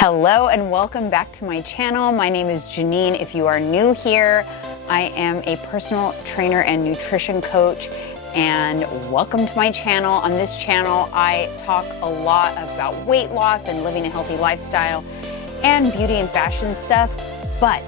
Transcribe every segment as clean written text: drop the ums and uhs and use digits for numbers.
Hello and welcome back to my channel. My name is Jeanine. If you are new here, I am a personal trainer and nutrition coach, and welcome to my channel. On this channel, I talk a lot about weight loss and living a healthy lifestyle and beauty and fashion stuff, but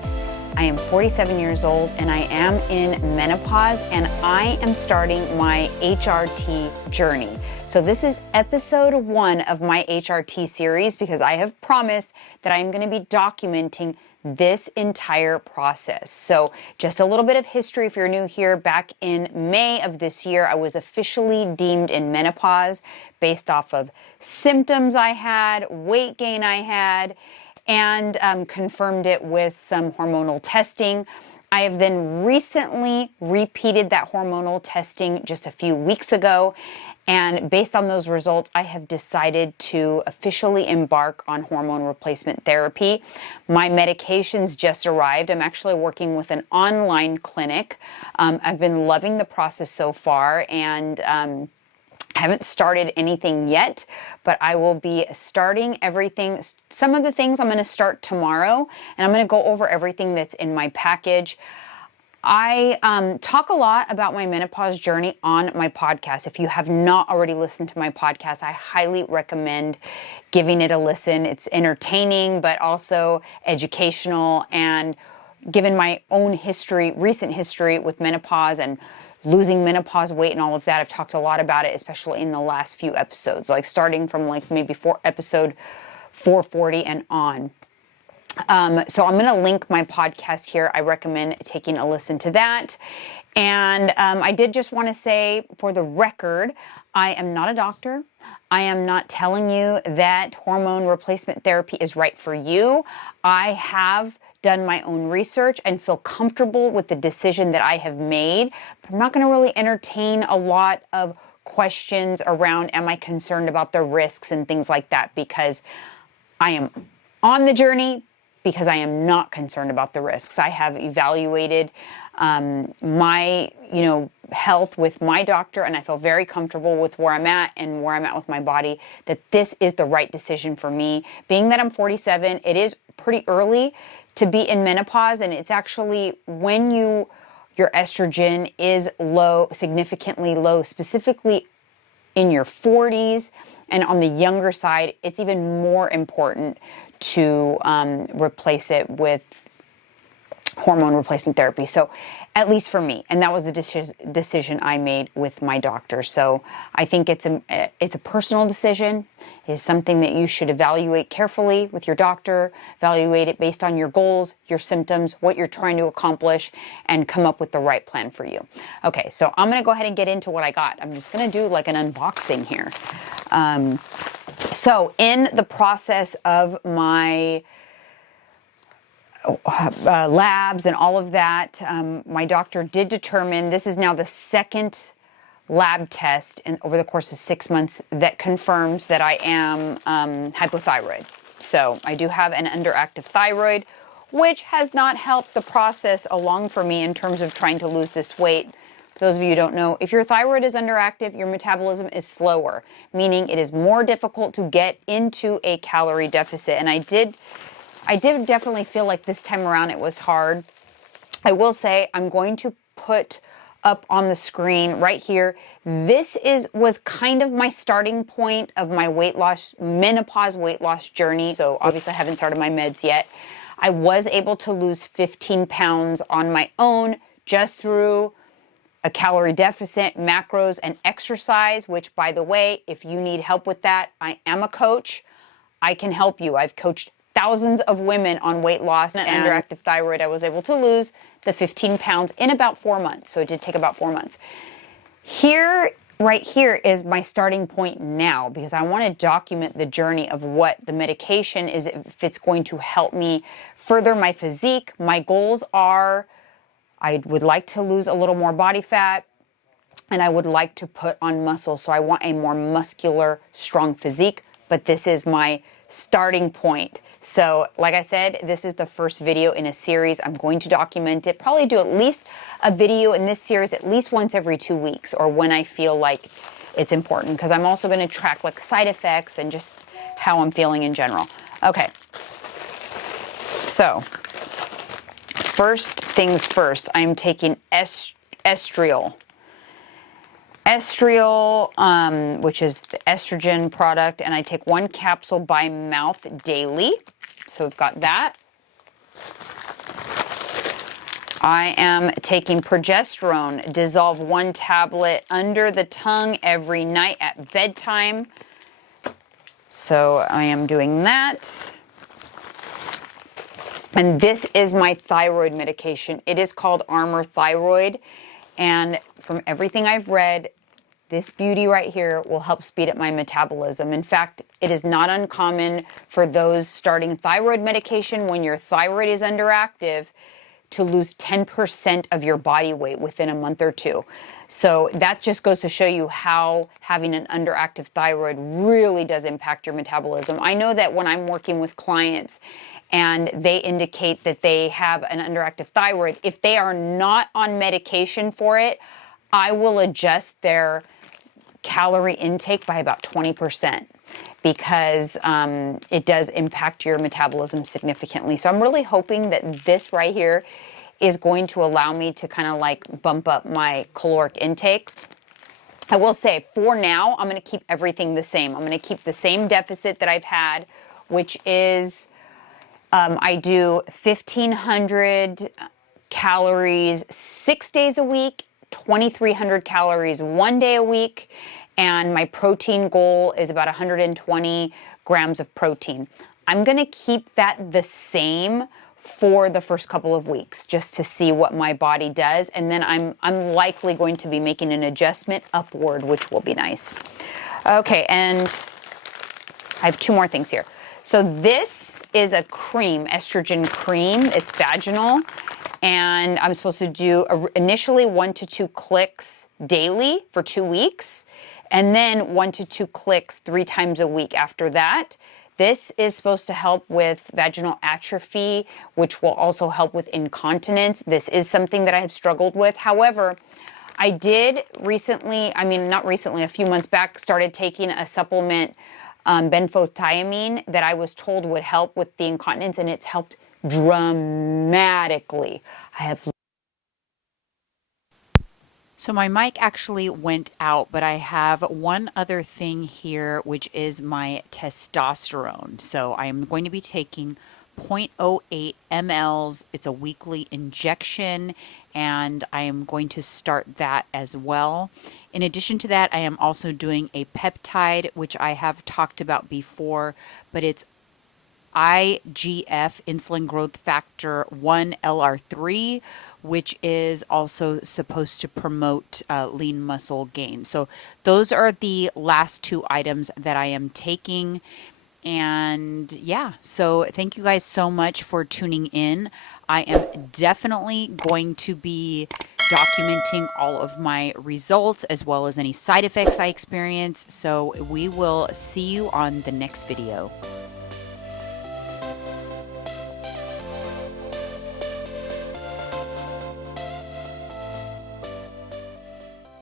I am 47 years old and I am in menopause, and I am starting my HRT journey. So this is episode 1 of my HRT series because I have promised that I'm going to be documenting this entire process. So just a little bit of history if you're new here. Back in May of this year, I was officially deemed in menopause based off of symptoms I had, weight gain I had, and confirmed it with some hormonal testing. I have then recently repeated that hormonal testing just a few weeks ago, and based on those results, I have decided to officially embark on hormone replacement therapy. My medications just arrived. I'm actually working with an online clinic. I've been loving the process so far, and haven't started anything yet, but I will be starting everything. Some of the things I'm going to start tomorrow, and I'm going to go over everything that's in my package. I talk a lot about my menopause journey on my podcast. If you have not already listened to my podcast, I highly recommend giving it a listen. It's entertaining, but also educational, and given my own history, recent history with menopause and losing menopause weight and all of that, I've talked a lot about it, especially in the last few episodes, like starting from like maybe episode 440 and on. So I'm going to link my podcast here. I recommend taking a listen to that. And I did just want to say, for the record, I am not a doctor. I am not telling you that hormone replacement therapy is right for you. I have done my own research and feel comfortable with the decision that I have made. But I'm not going to really entertain a lot of questions around, am I concerned about the risks and things like that, because I am on the journey, because I am not concerned about the risks. I have evaluated my health with my doctor, and I feel very comfortable with where I'm at and where I'm at with my body, that this is the right decision for me. Being that I'm 47, it is pretty early to be in menopause, and it's actually when your estrogen is low, significantly low, specifically in your 40s, and on the younger side, it's even more important to replace it with hormone replacement therapy. So at least for me, and that was the decision I made with my doctor. So I think it's a personal decision. It is something that you should evaluate carefully with your doctor, evaluate it based on your goals, your symptoms, what you're trying to accomplish, and come up with the right plan for you. Okay, so I'm going to go ahead and get into what I got. I'm just going to do like an unboxing here. So in the process of my labs and all of that, my doctor did determine, this is now the second lab test over the course of 6 months that confirms that I am hypothyroid. So I do have an underactive thyroid, which has not helped the process along for me in terms of trying to lose this weight. For those of you who don't know, if your thyroid is underactive, your metabolism is slower, meaning it is more difficult to get into a calorie deficit. And I did definitely feel like this time around it was hard. I will say, I'm going to put up on the screen right here, this was kind of my starting point of my menopause weight loss journey. So obviously I haven't started my meds yet. I was able to lose 15 pounds on my own just through a calorie deficit, macros, and exercise, which, by the way, if you need help with that, I am a coach. I can help you. I've coached thousands of women on weight loss and underactive thyroid. I was able to lose the 15 pounds in about 4 months. So it did take about 4 months. Right here is my starting point now, because I want to document the journey of what the medication is, if it's going to help me further my physique. My goals are, I would like to lose a little more body fat, and I would like to put on muscle. So I want a more muscular, strong physique, but this is my starting point. So like I said, this is the first video in a series. I'm going to document it, probably do at least a video in this series at least once every 2 weeks, or when I feel like it's important, because I'm also going to track like side effects and just how I'm feeling in general. Okay, So, first things first, I'm taking estriol. Estriol, which is the estrogen product, and I take 1 capsule by mouth daily. So we've got that. I am taking progesterone, dissolve 1 tablet under the tongue every night at bedtime. So I am doing that. And this is my thyroid medication. It is called Armor Thyroid. And from everything I've read, this beauty right here will help speed up my metabolism. In fact, it is not uncommon for those starting thyroid medication when your thyroid is underactive to lose 10% of your body weight within a month or 2. So that just goes to show you how having an underactive thyroid really does impact your metabolism. I know that when I'm working with clients and they indicate that they have an underactive thyroid, if they are not on medication for it, I will adjust their calorie intake by about 20%. Because it does impact your metabolism significantly. So I'm really hoping that this right here is going to allow me to kind of like bump up my caloric intake. I will say for now, I'm going to keep everything the same. I'm going to keep the same deficit that I've had, which is I do 1,500 calories 6 days a week, 2,300 calories 1 day a week. And my protein goal is about 120 grams of protein. I'm going to keep that the same for the first couple of weeks just to see what my body does. And then I'm likely going to be making an adjustment upward, which will be nice. Okay, and I have 2 more things here. So this is a cream, estrogen cream. It's vaginal. And I'm supposed to do initially 1 to 2 clicks daily for 2 weeks. And then 1 to 2 clicks 3 times a week after that. This is supposed to help with vaginal atrophy, which will also help with incontinence. This is something that I have struggled with. However, I did recently, a few months back, started taking a supplement, benfotiamine, that I was told would help with the incontinence, and it's helped dramatically. So my mic actually went out, but I have one other thing here, which is my testosterone. So I am going to be taking 0.08 mLs. It's a weekly injection, and I am going to start that as well. In addition to that, I am also doing a peptide, which I have talked about before, but it's IGF, insulin growth factor 1 LR3, which is also supposed to promote lean muscle gain. So those are the last 2 items that I am taking. And yeah, so thank you guys so much for tuning in. I am definitely going to be documenting all of my results as well as any side effects I experience. So we will see you on the next video.